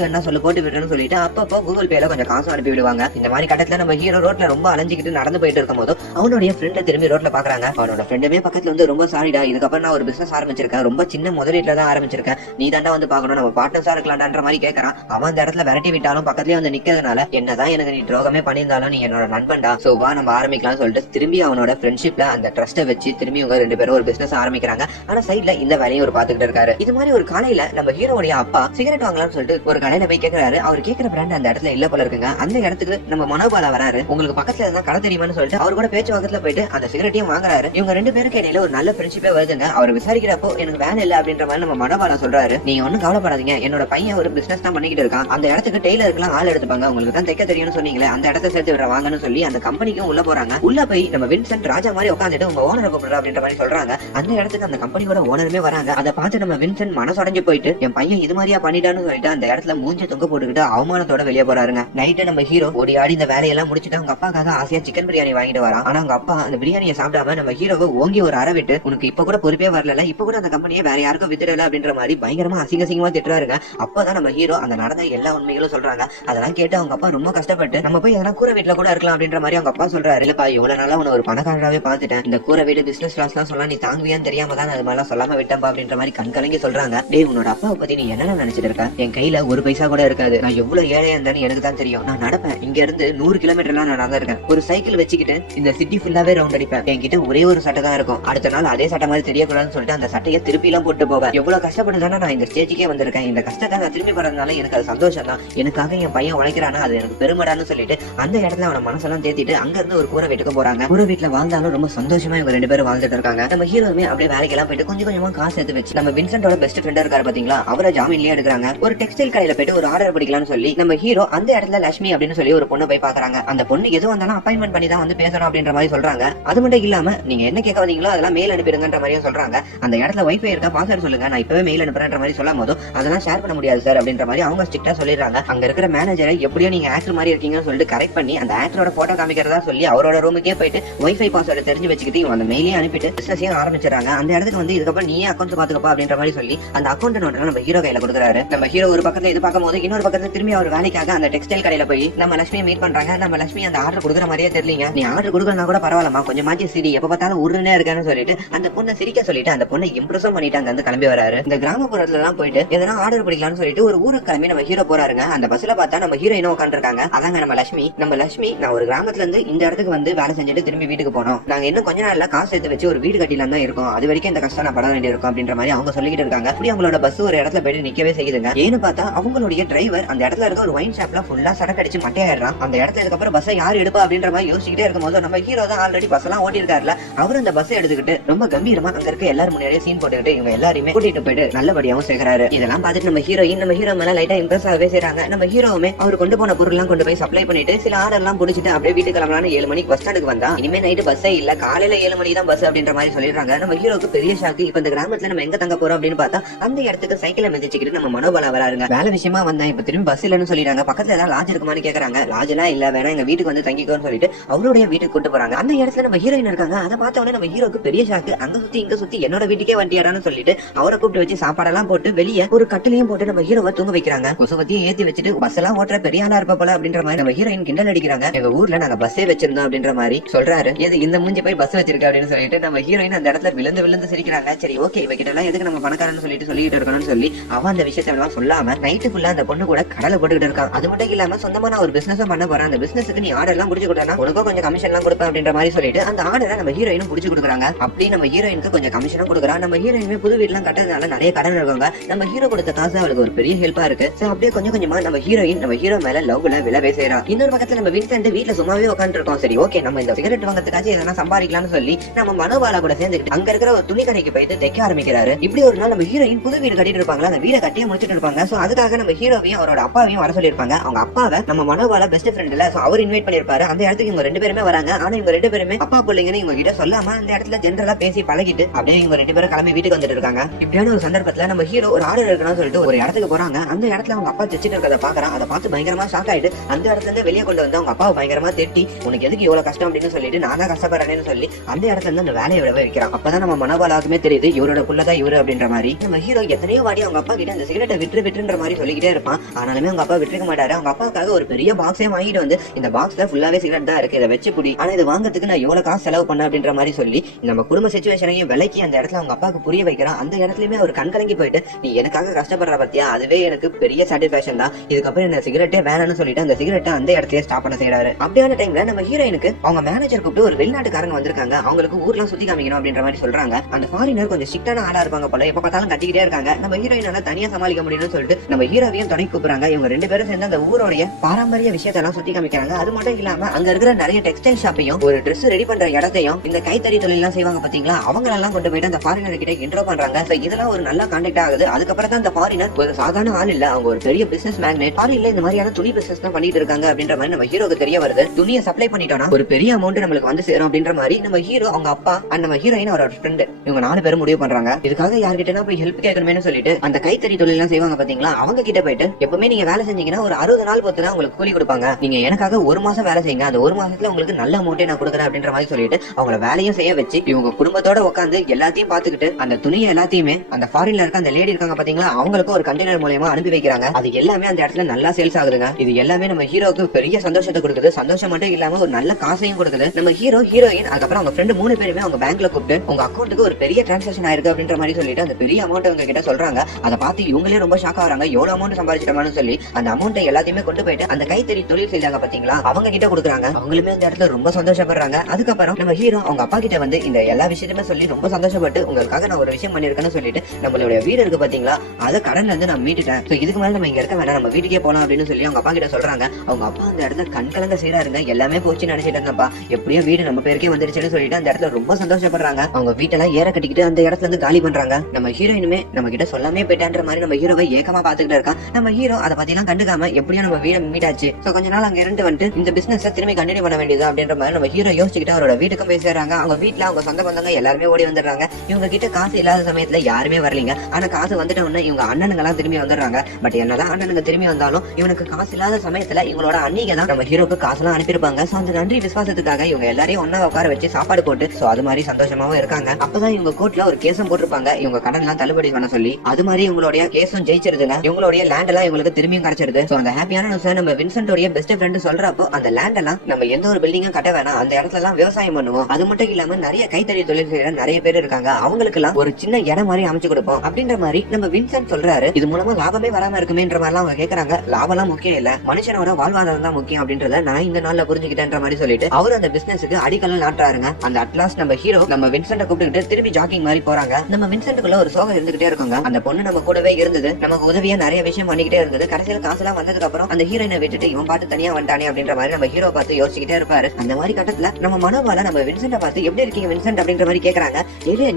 வேணா சொல்லு போட்டு விடுறேன்னு சொல்லிட்டு அப்பப்போ கூகுள் பேல கொஞ்சம் காசு அனுப்பி விடுவாங்க. இந்த மாதிரி கட்டத்துல நம்ம ஹீரோ ரோட்ல ரொம்ப அலைஞ்சிக்கிட்டு நடந்து போயிட்டு இருக்கும் போது அவனுடைய ஃப்ரெண்டை திரும்பி ரோட்ல பாக்குறாங்க. அவனோட ஃப்ரெண்டுமே பக்கத்துல வந்து ரொம்ப சாரிடா, இதுக்கப்புறம் நான் ஒரு பிசினஸ் ஆரம்பிச்சிருக்கேன், ரொம்ப சின்ன முதலீட்டுல தான் ஆரம்பிச்சிருக்கேன், நீ தாண்டா வந்து பாக்கணும், நம்ம பார்ட்னர்ஸா இருக்கலாம்ன்ற மாதிரி கேட்கறான். அவன் அந்த இடத்துல விரட்டி விட்டாலும் பக்கத்துலயே வந்து நிக்கிறதுனால என்னதான் எனக்கு நீ துரோகமே பண்ணியிருந்தாலும் நீ என்னோட நண்பன்டா, சோ வா நம்ம ஆரம்பிக்கலாம் சொல்லிட்டு திரும்பி அவனோட ஃப்ரெண்ட்ஷிப்ல அந்த ட்ரஸ்ட்டை வச்சு திரும்பி இவங்க 2 பேரும் ஒரு பிசினஸ் ஆரம்பிக்கிறாங்க. ஆனா சைட்ல இந்த வேலையும் ஒரு பாத்துக்கிட்டு இருக்காரு. இது மாதிரி ஒரு காலையில நம்ம ஹீரோடைய அப்பா சிகரெட் வாங்கலாம்னு சொல்லிட்டு ஒரு கடையில போய் கேட்கிறாரு. அவர் கேட்கிற பிராண்ட் அந்த இடத்துல இல்ல போல இருக்குங்க. அந்த இடத்துக்கு நம்ம மனோபாலா வராரு. உங்களுக்கு பக்கத்துல இருந்தா கடை தெரியுமான்னு சொல்லிட்டு அவர் கூட பேச்சு வாக்கத்துல போயிட்டு அந்த சிகரெட்டையும் வாங்குறாரு. இவங்க 2 பேருக்கு இடையில ஒரு நல்ல ஃப்ரெண்ட்ஷிப்பே வருதுங்க. அவர் விசாரிக்கிறப்போ எனக்கு வேலை இல்ல அப்படின்ற மாதிரி நம்ம மனோபாலா சொல்றாரு. நீங்க ஒன்னும் கவலைப்படாதீங்க, என்னோட பையன் ஒரு பிசினஸ் தான் பண்ணிக்கிட்டு இருக்கான், அந்த இடத்துக்கு டெய்லருக்குலாம் ஆள் எடுத்துப்பாங்க, உங்களுக்கு தான் தைக்க தெரியும்னு சொன்னீங்களே, அந்த இடத்த சேர்த்து விட வாங்கன்னு சொல்லி அந்த கம்பெனிக்கும் உள்ள போறாங்க. உள்ள போய் நம்ம வின்சென்ட் ராஜா மாதிரி உட்காந்துட்டு உங்க ஓனரை கூப்பிடுற அப்படின்ற மாதிரி சொல்றாங்க. அந்த இடத்துக்கு அந்த கம்பெனியோட ஓனருமே வராங்க. அதை பார்த்து நம்ம வின்சென்ட் மனசடைஞ்சு போயிட்டு என் பையன் இது மாதிரியா பண்ணிட்டான்னு சொல்லிட்டு அந்த இடத்துல மூஞ்சி தொங்க போட்டுக்கிட்டு அவமானத்தோட வெளியே போறாருங்க. நைட்டு நம்ம ஹீரோ ஓடி ஆடி இந்த வேலையெல்லாம் முடிச்சுட்டு அவங்க அப்பாக்காக ஆசையா சிக்கன் பிரியாணி வாங்கிட்டு வரான். ஆனா அவங்க அப்பா அந்த பிரியாணியை சாப்பிடாம நம்ம ஹீரோவை ஓங்கி ஒரு அரை விட்டு, உனக்கு இப்ப கூட பொறுப்பே வரல, இப்ப கூட அந்த கம்பெனியை வேற யாருக்கும் வித்துடல அப்படின்ற மாதிரி பயங்கரமா அசிங்கமா திட்டுறாருங்க. அப்பதான் நம்ம ஹீரோ அந்த நடந்த எல்லா உண்மைகளும் சொல்றாங்க. அதெல்லாம் கேட்டு அவங்க அப்பா ரொம்ப கஷ்டப்பட்டு நம்ம போய் எதனா கூரை வீட்டுல கூட இருக்கலாம் அப்படின்ற மாதிரி அவங்க அப்பா சொல்றாரு. இல்லப்பா இவ்வளவு நாளா உன ஒரு பணக்காரராவே பாத்துட்டேன், இந்த கூரை வீடு பிசினஸ் கிளாஸ் எல்லாம் சொல்ல நீ தாங்குவியான்னு தெரியாம தான் அது மாதிரி சொல்லாம விட்டம்பா அப்படின்ற மாதிரி கண் கலங்கி சொல்றாங்க. டேய் உன்னோட அப்பாவை பத்தி நீ என்ன நினைச்சிட்டு இருக்க, என் கையில ஒரு பைசா கூட இருக்காது, நான் எவ்வளவு ஏழையா இருந்தேன்னு எனக்கு தான் தெரியும், நான் நடப்பேன், இங்க இருந்து 100 கிலோமீட்டர்லாம் நான் நடந்திருக்கேன், ஒரு சைக்கிள் வச்சுக்கிட்டு இந்த சிட்டி ஃபுல்லாவே ரவுண்ட் அடிப்பேன், என்கிட்ட ஒரே ஒரு சட்டை தான் இருக்கும், அடுத்த நாள் அதே சட்டை மாதிரி தெரியக்கூடாதுன்னு சொல்லிட்டு அந்த சட்டையை திருப்பி எல்லாம் போட்டு போவேன், எவ்வளவு கஷ்டப்பட்டு தானே நான் இந்த ஸ்டேஜுக்கே வந்திருக்கேன், இந்த கஷ்டத்தை நான் திரும்பி போறதுனால எனக்கு அது சந்தோஷம் தான், எனக்காக என் பையன் உழைக்கிறானா அது எனக்கு பெருமைடான்னு சொல்லிட்டு அந்த இடத்துல அவன மனசெல்லாம் தேத்திட்டு அங்க இருந்து ஒரு கூரை வீட்டுக்கு போறாங்க. கூரை வீட்டுல வாழ்ந்தாலும் ரொம்ப சந்தோஷமா இவங்க 2 பேரும் வாழ்ந்துட்டு இருக்காங்க. நம்ம ஹீரோவுமே அப்படியே வேலைக்கு எல்லாம் போயிட்டு கொஞ்சம் கொஞ்சமா காசு எடுத்து வச்சு நம்ம வின்சென்டோட பெஸ்ட் ஃப்ரெண்டா இருக்காரு பாத்தீங்களா, அவரை ஜாமீன்லயே எடுக்கிறாங்க. ஒரு டெக்ஸ்டைல் கடையில போயிட்டு ஒரு ஆர்டர் படிக்கலாம்னு சொல்லி நம்ம ஹீரோ அந்த இடத்துல லட்சுமி அப்படின்னு சொல்லி ஒரு பொண்ணு போய் பாக்குறாங்க. அந்த பொண்ணு எதுவும் வந்தாலும் அப்பாயின்மெண்ட் பண்ணி தான் வந்து பேசணும் அப்படின்ற மாதிரி சொல்றாங்க. அது மட்டும் இல்லாம நீங்க என்ன கேட்க வந்தீங்களோ அதெல்லாம் மெயில் அனுப்பிடுங்கன்ற மாதிரியும் சொல்றாங்க. அந்த இடத்துல வைஃபை இருக்கா பாஸ்வேர்ட் சொல்லுங்க, நான் இப்பவே மெயில் அனுப்புறேன்ற மாதிரி சொல்லும் போது அதெல்லாம் ஷேர் பண்ண முடியாது சார் அப்படின்ற மாதிரி அவங்க ஸ்ட்ரிக்டா சொல்லிடுறாங்க. அங்க இருக்கிற மேனேஜரை எப்படியோ நீங்க ஆக்டர் மாதிரி இருக்கீங்கன்னு சொல்லிட்டு கரெக்ட் பண்ணி அந்த ஆக்டரோட போட்டோ காமிக்கிறதா சொல்லி அவரோட ரூமுக்கே போயிட்டு வைஃபை பாஸ்வேர்டு தெரிஞ்சு வச்சுக்கிட்டு அந்த மெயிலே அனுப்பிட்டு பிசினஸையும் ஆரம்பிச்சிடறாங்க. அந்த இடத்துக்கு வந்து இதுக்கப்புறம் நீயே அக்கௌண்ட் பாத்துக்கப்பா அப்படின்ற மாதிரி சொல்லி அந்த அக்கௌண்ட் நோட்டை நம்ம ஹீரோ கையில கொடுக்குறாரு. நம்ம ஹீரோ ஒரு பக்கத்துல இது பார்க்கும் போது இன்னொரு பக்கத்துல திரும்பி அவர் வேலைக்காக அந்த டெக்ஸ்டைல் கடையில போய் நம்ம லட்சுமியை மீட் பண்றாங்க. நம்ம லட்சுமி அந்த ஆர்டர் கொடுக்குற மாதிரியே தெரியலீங்க, நீ ஆர்டர் கொடுக்கறனா கூட பரவாயில்லமா, கொஞ்சம் மாற்றி சிரி, எப்ப பார்த்தாலும் உருன்னே இருக்கான்னு சொல்லிட்டு அந்த பொண்ணை சிரிக்க சொல்லிட்டு அந்த பொண்ணை இம்ப்ரெஸும் பண்ணிட்டாங்க. வந்து கிளம்பி வராரு. இந்த கிராமப்புறத்துல எல்லாம் போயிட்டு எதனா ஆர்டர் பிடிக்கலாம்னு சொல்லிட்டு ஒரு ஊருக்கு கிளம்பி நம்ம ஹீரோ போறாருங்க. அந்த பஸ்ல பார்த்தா நம்ம ஹீரோயினும் உட்காந்துருக்காங்க. அதாங்க நம்ம லட்சுமி நான் ஒரு கிராமத்துல இருந்து இந்த இடத்துக்கு வந்து வேலை செஞ்சுட்டு திரும்பி வீட்டுக்கு போனோம், நாங்க இன்னும் கொஞ்ச நாள்ல காசு எடுத்து வச்சு ஒரு வீடு கட்டிலாம் தான் இருக்கும், அது வரைக்கும் இந்த கஷ்டம் நான் பட வேண்டியிருக்கும் அப்படின்ற மாதிரி அவங்க சொல்லிட்டு இருக்காங்க. அப்படி அவங்களோட பஸ் ஒரு இடத்துல போயிட்டு நிக்கவே செய்யுதுங்க. ஏன்னு பார்த்தா அவங்களுடைய டிரைவர் அந்த இடத்துல இருக்க ஒரு ஒயின் ஷாப்ல ஃபுல்லா சடக்கு அடிச்சு மட்டையாடுறான். அந்த இடத்துல இதுக்கப்புறம் பஸ் யாரு எடுப்பா அப்படின்ற மாதிரி யோசிச்சுட்டே இருக்கும்போது நம்ம ஹீரோ தான் ஆல்ரெடி பஸ் எல்லாம் ஓட்டி இருக்காருல, அவர் அந்த பஸ் எடுத்துக்கிட்டு ரொம்ப கம்பீரமா அங்க இருக்க எல்லாரும் முன்னாடியே சீன் போட்டுக்கிட்டு இவங்க எல்லாருமே கூட்டிட்டு போயிட்டு நல்லபடியாவும் சேர்க்கிறாரு. இதெல்லாம் பார்த்துட்டு நம்ம ஹீரோ மேல லைட்டா இம்ப்ரெஸ் ஆகவே செய்றாங்க. நம்ம ஹீரோவுமே அவர் கொண்டு போன பொருள் எல்லாம் கொண்டு போய் சப்ளை பண்ணிட்டு சில ஆர்டர் எல்லாம் புடிச்சிட்டு அப்படியே வீட்டுக்கு கிளம்பலான்னு 7 மணிக்கு பஸ் ஸ்டாண்டுக்கு வந்தா இனிமே நைட்டு பஸ்ஸே இல்ல, காலையில 7 மணிக்கு தான் பஸ் அப்படின்ற மாதிரி சொல்லிடுறாங்க. நம்ம ஹீரோக்கு பெரிய ஷாக்கு. இப்ப இந்த கிராமத்துல நம்ம எங்க தங்க போறோம் அப்படின்னு பார்த்தா அந்த இடத்துக்கு சைக்கிளை மிதிச்சுக்கிட்டு நம்ம மனோபாலா வராருங்க. வேலை விஷயமா வந்தேன், இப்ப திரும்பி பஸ் இல்லன்னு சொல்லிடுறாங்க. பக்கத்துல ஏதாவது லாட்ஜ் இருக்குமான்னு கேக்குறாங்க. லாட்ஜ் எல்லாம் இல்ல, வேணா எங்க வீட்டுக்கு வந்து தங்கிக்கோன்னு சொல்லிட்டு அவருடைய வீட்டுக்கு கூட்டு போறாங்க. அந்த இடத்துல நம்ம ஹீரோயின் இருக்காங்க. அதை பார்த்த உடனே நம்ம ஹீரோக்கு பெரிய ஷாக்கு. அங்க சுத்தி இங்க சுத்தி என்னோட வீட்டுக்கே வண்டியாரான்னு சொல்லிட்டு அவரை கூப்பிட்டு வச்சு சாப்பாடெல்லாம் போட்டு வெளியே ஒரு கட்டிலையும் போட்டு நம்ம ஹீரோவை தூங்க வைக்கிறாங்க. கொசுவத்தையும் ஏத்தி வச்சுட்டு பஸ் எல்லாம் ஓட்டுற பெரிய ஆளா இருப்ப போல அப்படின்ற மாதிரி நம்ம ஹீரோயின் கிண்டல் அடிக்கிறாங்க. எங்க ஊர்ல நாங்க பஸ்ஸே வச்சிருந்தோம் அப்படின்ற மாதிரி சொல்றாரு. எது இந்த மூஞ்சி போய் பஸ் வச்சிருக்க அப்படின்னு சொல்லிட்டு நம்ம ஹீரோயின் அந்த இடத்துல விழுந்து சிரிக்கிறாங்க. சரி ஓகே, இவகிட்ட எல்லாம் எதுக்கு நம்ம பணக்காரன்னு சொல்லிட்டு இருக்கணும்னு சொல்லி அவன் அந்த விஷயத்த எல்லாம் சொல்லாம நைட்டு ஃபுல்லா அந்த பொண்ணு கூட கடலை போட்டுக்கிட்டு இருக்கான். அது மட்டும் இல்லாம சொந்தமா நான் ஒரு பிசினஸ் பண்ண போறேன், அந்த பிசினஸ்க்கு நீ ஆர்டர் எல்லாம் முடிச்சு கொடுத்தா உனக்கும் கொஞ்சம் கமிஷன் எல்லாம் கொடுப்பேன் அப்படின்ற மாதிரி சொல்லிட்டு அந்த ஆர்டரை நம்ம ஹீரோயினும் முடிச்சு கொடுக்குறாங்க. அப்படி நம்ம ஹீரோயினுக்கு கொஞ்சம் கமிஷனும் கொடுக்குறான். நம்ம ஹீரோயினுமே புது வீட்டுலாம் கட்டுறதுனால நிறைய கடன் இருக்காங்க. நம்ம ஹீரோ கொடுத்த காசு அவளுக்கு ஒரு பெரிய ஹெல்ப்பா இருக்கு. அப்படியே கொஞ்சம் கொஞ்சமா நம்ம ஹீரோ மேல லவ்ல விழவே செய்யறான். இன்னொரு பக்கத்துல நம்ம வின்சென்ட் வீட்டுல சும்மாவே உட்காந்து இருக்கோம். சரி ஓகே, நம்ம இந்த சிகரெட் வாங்கறதுக்காச்சும் எதனா சம்பாதிக்கலாம்னு சொல்லி நம்ம மனோபாலா கூட சேர்ந்துட்டு அங்க இருக்கிற ஒரு துணி கடைக்கு போயிட்டு தைக்க ஆரம்பிக்கிறாரு. இப்படி ஒரு நாள் நம்ம ஹீரோயின் புது வீடு கட்டிட்டு இருப்பாங்க. அந்த வீடை கட்டியே முடிச்சிட்டு இருப்பாங்க. சோ அதுக்காக நம்ம ஹீரோவையும் அவரோட அப்பாவையும் வர சொல்லிருப்பாங்க. அவங்க அப்பாவை நம்ம மனோபாலா பெஸ்ட் ஃப்ரெண்ட் இல்ல, சோ அவர் இன்வைட் பண்ணிருப்பாரு. அந்த இடத்துக்கு இவங்க 2 பேருமே வராங்க. ஆனா இவங்க 2 பேருமே அப்பா பிள்ளைங்கன்னு இவங்க கிட்ட சொல்லாம அந்த இடத்துல ஜெனரலா பேசி பழகிட்டு அப்படியே இவங்க 2 பேரும் கிளம்பி வீட்டுக்கு வந்துட்டு இருக்காங்க. இப்படியான ஒரு சந்தர்ப்பத்துல நம்ம ஹீரோ ஒரு ஆர்டர் இருக்கணும்னு சொல்லிட்டு ஒரு இடத்துக்கு போறாங்க. அந்த இடத்துல அவங்க அப்பா தைச்சிட்டு இருக்கிறத பாக்குறான். அதை பார்த்து பயங்கரமா ஷாக் ஆயிட்டு அந்த இடத்துல இருந்து வெளியே கொண்டு வந்து அவங்க அப்பாவை பயங்கரமா திட்டி, உனக்கு எதுக்கு இவ்வளவு கஷ்டம் அப்படின்னு சொல்லிட்டு நான் தான் கஷ்டப்படுறேன்னு சொல்லி அந்த இடத்துல இருந்து அந்த வேலையை விடவே வைக்கிறான். அப்பதான் நம்ம மனோபாலாவுக்குமே தெரியுது இவரோட புள்ளதான் இவரு அப்படின்ற மாதிரி. நம்ம ஹீரோ எத்தனையோ வாடி அவங்க அப்பா கிட்ட அந்த சிகரெட்டை விட்டுன்ற மாதிரி சொல்லிக்கிட்டே இருப்பான். ஆனாலுமே அவங்க அப்பா விட்டுருக்க மாட்டாரு. அவங்க அப்பாவுக்காக ஒரு பெரிய பாக்ஸே வாங்கிட்டு வந்து இந்த பாக்ஸ்ல ஃபுல்லாவே சிகரெட் தான் இருக்கு, இதை வச்சு புடி, ஆனா இது வாங்குறதுக்கு நான் எவ்வளவு காசு செலவு பண்ண அப்படின்ற மாதிரி சொல்லி நம்ம குடும்ப சிச்சுவேஷனையும் விலைக்கு அந்த இடத்துல அவங்க அப்பாவுக்கு புரிய வைக்கிறான். அந்த இடத்துலயுமே அவர் கண் கலங்கி போயிட்டு, நீ எனக்காக கஷ்டப்படுற பத்தியா, அதுவே எனக்கு பெரிய சாட்டிஸ்பேக்ஷன் தான், இதுக்கப்புறம் என்ன சிகரெட்டே வேணாம்னு சொல்லிட்டு அந்த சிகரெட்டை அந்த இடத்துல ஸ்டாப் பண்ண செய்யறாரு. அப்படியான டைம்ல நம்ம ஹீரோயினுக்கு அவங்க மேனேஜர் கூப்பிட்டு ஒரு வெளிநாட்டுக்காரங்க வந்திருக்காங்க, அவங்களுக்கு ஊர்லாம் சுத்தி காமிக்கணும் அப்படின்ற மாதிரி சொல்றாங்க. அந்த ஃபாரினர் கொஞ்சம் ஸ்ட்ரிக்டான ஆளா இருப்பாங்க போல, எப்ப பார்த்தாலும் கட்டிக்கிட்டே இருக்காங்க. நம்ம ஹீரோயினால தனியா சமாளிக்க முடியும்னு சொல்லிட்டு நம்ம ஹீரோவையும் துணை கூப்பிடுறாங்க. இவங்க ரெண்டு பேரும் சேர்ந்து அந்த ஊரோடைய பாரம்பரிய விஷயத்தெல்லாம் சுத்தி காமிக்கிறாங்க. அது மட்டும் இல்லாம அங்க இருக்கிற நிறைய டெக்ஸ்டைல் ஷாப்பையும் ஒரு ட்ரெஸ் ரெடி பண்ற இடத்தையும் இந்த கைத்தறி தொழில் எல்லாம் செய்வாங்க பாத்தீங்களா, அவங்க எல்லாம் கொண்டு போயிட்டு அந்த ஃபாரினர் கிட்ட இன்ட்ரோ பண்றாங்க. இதெல்லாம் ஒரு நல்ல கான்டாக்ட் ஆகுது. அதுக்கப்புறம் தான் அந்த ஃபாரினர் ஒரு சாதாரண ஆள் இல்ல, அவங்க ஒரு பெரிய பிசினஸ் மேக்னெட், ஃபாரின்ல இந்த மாதிரியான துணி பிசினஸ் தான் பண்ணிட்டு இருக்காங்க அப்படின்ற மாதிரி நம்ம ஹீரோக்கு தெரிய வருது. துணியை சப்ளை பண்ணிட்டோம்னா ஒரு பெரிய அமௌண்ட் நம்மளுக்கு வந்து சேரும் அப்படின்ற மாதிரி நம்ம ஹீரோ, அவங்க அப்பா அண்ட் நம்ம ஹீரோயின் அவரோட ஃப்ரெண்ட், இவங்க 4 பேரும் முடிவு பண்றாங்க. இதுக்காக யார்கிட்ட போய் ஹெல்ப் கேட்கணும்னு சொல்லிட்டு அந்த கைத்தறி தொழில் எல்லாம் செய்வாங்க பாத்தீங்களா, அவங்க கிட்ட போயிட்டு எப்பவுமே நீங்க வேலை செஞ்சீங்கன்னா ஒரு 60 நாள் பொறுத்து தான் உங்களுக்கு கூலி கொடுப்பாங்க, நீங்க எனக்காக 1 மாசம் வேலை செய்யுங்க, அந்த 1 மாசத்துல உங்களுக்கு நல்ல அமௌண்ட்டே நான் கொடுக்குறேன் அப்படின்ற மாதிரி சொல்லிட்டு அவங்கள வேலையும் செய்ய வச்சு இவங்க குடும்பத்தோட உட்காந்து எல்லாத்தையும் பாத்துக்கிட்டு அந்த துணியை எல்லாத்தையுமே அந்த ஃபாரின்ல இருக்க அந்த லேடி இருக்காங்க பாத்தீங்களா, அவங்களுக்கு ஒரு கண்டெய்னர் மூலமா அனுப்பி வைக்கிறாங்க. அது எல்லாமே அந்த இடத்துல நல்லா சேல்ஸ் ஆகுதுங்க. இது எல்லாமே நம்ம ஹீரோக்கு பெரிய சந்தோஷத்தை கொடுக்குது. சந்தோஷம் மட்டும் இல்லாம ஒரு நல்ல காசையும் கொடுக்குது. நம்ம ஹீரோ, ஹீரோயின், அதுக்கப்புறம் அவங்க ஃப்ரெண்ட் 3 பேருமே அவங்க பேங்க்ல கூப்பிட்டு உங்க அக்கௌண்ட்டுக்கு ஒரு பெரிய டிரான்சாக்ஷன் ஆயிருக்கு அப்படின்ற மாதிரி சொல்லிட்டு அந்த பெரிய அமௌண்ட் அவங்க கிட்ட சொல்றாங்க. அதை பார்த்து இவங்களே ரொம்ப ஷாக் ஆகிறாங்க, எவ்வளவு அமௌண்ட் சம்பாதிச்சிட்டோம்னு சொல்லி அந்த அமௌண்ட்டை எல்லாத்தையுமே கொண்டு போயிட்டு அந்த கைத்தறி தொழில் செஞ்சாங்க பாத்தீங்களா, அவங்க கிட்ட கொடுக்குறாங்க. அவங்களுமே அந்த இடத்துல ரொம்ப சந்தோஷப்படுறாங்க. அதுக்கப்புறம் நம்ம ஹீரோ அவங்க அப்பா கிட்ட வந்து இந்த எல்லா விஷயத்தையுமே சொல்லி ரொம்ப சந்தோஷப்பட்டு, உங்களுக்காக நான் ஒரு விஷயம் பண்ணிருக்கேன்னு சொல்லிட்டு நம்மளுடைய வீடு இருக்கு பாத்தீங்களா, அதை கடன்ல இருந்து நான் மீட்டுட்டேன், இதுக்கு மேல நம்ம இங்க இருக்க வேணாம், நம்ம வீட்டுக்கே போலாம் அப்படின்னு சொல்லி அவங்க அப்பா கிட்ட சொல்றாங்க. அவங்க அப்பா அந்த இடத்துல கண் கலங்க செய்யறாருங்க. எல்லாமே போச்சு நினைச்சிட்டு இருந்தப்பா, எப்படியோ வீடு நம்ம பேருக்கே வந்துருச்சுன்னு சொல்லிட்டு அந்த இடத்துல ரொம்ப சந்தோஷப்படுறாங்க. அவங்க வீட்டெல்லாம் ஏற கட்டிக்கிட்டு அந்த இடத்துல இருந்து காலி பண்றாங்க. நம்ம ஹீரோயினுமே நம்ம கிட்ட சொல்லாமே போயிட்டான்ற மாதிரி நம்ம ஹீரோவை ஏக்கமா பாத்துக்கிட்டு இருக்கான். நம்ம ஹீரோ அதை பத்தி எல்லாம் கண்டுக்காம எப்படியும் நம்ம வீடு மீட்டாச்சு, கொஞ்ச நாள் அங்க இருந்து வந்துட்டு இந்த பிசினஸ் திரும்பி கண்டினியூ பண்ண வேண்டியது அப்படின்ற மாதிரி நம்ம ஹீரோ யோசிச்சுக்கிட்டு அவரோட வீட்டுக்கும் பேசுறாங்க. அவங்க வீட்டுல அவங்க சொந்த பந்தங்க எல்லாருமே ஓடி வந்துடுறாங்க. இவங்க கிட்ட காசு இல்லாத சமயத்துல யாருமே வரலீங்க. ஆனா காசு வந்துட்ட உடனே இவங்க அண்ணனுங்க எல்லாம் திரும்பி வந்துடுறாங்க. பட் என்னதான் அண்ணனுங்க திரும்பி வந்தாலும் இவனுக்கு காசு இல்லாத சமயத்துல இவங்களோட அன்னிக தான் நம்ம ஹீரோக்கு காசு எல்லாம் அனுப்பியிருப்பாங்க. அந்த நன்றி விசுவாசத்துக்காக இவங்க எல்லாரையும் ஒன்னா உட்கார வச்சு சாப்பாடு போட்டு அது மாதிரி சந்தோஷமாவும் இருக்காங்க. அப்பதான் இவங்க கோர்ட்ல ஒரு கேஸும் போட்டிருப்பாங்க, இவங்க கடன் எல்லாம் தள்ளுபடி பண்ண சொல்லி. அது மாதிரி இவங்களுடைய கேஸும் ஜெயிச்சிருதுங்க. இவங்களுடைய லேண்ட் எல்லாம் இவங்களுக்கு திரும்பியும் கிடைச்சிருது. அந்த ஹாப்பியான நியூஸ் நம்ம வின்சென்டோட பெஸ்ட் ஃப்ரெண்ட் சொல்றப்போ அந்த லேண்ட் எல்லாம் நம்ம எந்த ஒரு பில்டிங்கும் கட்ட வேணாம், அந்த இடத்துல எல்லாம் விவசாயம் பண்ணுவோம், அது மட்டும் இல்லாம நிறைய கைத்தறி தொழில் செய்யற நிறைய பேர் இருக்காங்க, அவங்களுக்கு எல்லாம் ஒரு சின்ன இடம் மாதிரி அமைச்சு கொடுப்போம் அப்படின்ற மாதிரி நம்ம வின்சென்ட் சொல்றாரு. இது மூலமா லாபமே வராம இருக்குமேன்ற மாதிரி அவங்க கேக்குறாங்க. லாபம் எல்லாம் முக்கியம் இல்ல, மனுஷனோட வாழ்வாதாரம் தான் முக்கியம் அப்படின்றத நான் இந்த நாள்ல புரிஞ்சுக்கிட்டேன்ற மாதிரி சொல்லிட்டு அவர் அந்த பிசினஸுக்கு அடிக்கல்லாம் நாட்டுறாருங்க. அந்த அட்லாஸ்ட் நம்ம ஹீரோ நம்ம வின்சென்ட கூப்பிட்டு திரும்பி ஜாக்கிங் மாதிரி போறாங்க. நம்ம வின்சென்ட்டுக்குள்ள ஒரு சோகம் இருந்துகிட்டே இருக்குங்க. அந்த பொண்ணு நம்ம கூடவே இருந்தது, நமக்கு உதவியா நிறைய விஷயம் பண்ணிக்கிட்டே இருந்தது. கடைசியில காசு எல்லாம் வந்ததுக்கு அப்புறம் அந்த ஹீரோயினை விட்டுட்டு இவன் பாட்டு தனியா வந்துட்டானே அப்படின்ற மாதிரி நம்ம ஹீரோ பார்த்து யோசிச்சுக்கிட்டே இருப்பாரு. அந்த மாதிரி கட்டத்துல நம்ம மனோபால நம்ம வின்சென்ட பார்த்து எப்படி இருக்கீங்க வின்சென்ட் அப்படின்ற மாதிரி கேக்குறாங்க.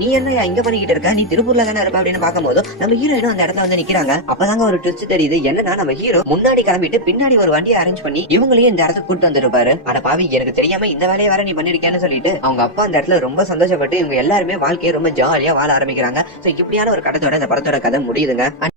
நீ என்ன இங்க பண்ணிக்கிட்டு இருக்க, நீ திருப்பூர்ல தானே இருப்ப அப்படின்னு பார்க்கும்போது நம்ம ஹீரோயினும் அந்த இடத்துல வந்து நிக்கிறாங்க. அப்பதாங்க ஒரு ட்விஸ்ட் தெரியுது. என்னன்னா நம்ம ஹீரோ முன்னாடி கிளம்பிட்டு பின்னாடி ஒரு வண்டியை அரேஞ்ச் பண்ணி இவங்களையும் இந்த இடத்துக்கு கூட்டு வந்துருப்பாரு. ஆனா பாவி, எனக்கு தெரியாம இந்த வேலையை வேற நீ பண்ணிருக்கேன்னு சொல்லிட்டு அவங்க அப்பா அந்த இடத்துல ரொம்ப சந்தோஷப்பட்டு இவங்க எல்லாருமே வாழ்க்கையை ரொம்ப ஜாலியா வாழ ஆரம்பிக்கிறாங்க. இப்படியான ஒரு கட்டத்தோட இந்த படத்தோட கதை முடியுதுங்க.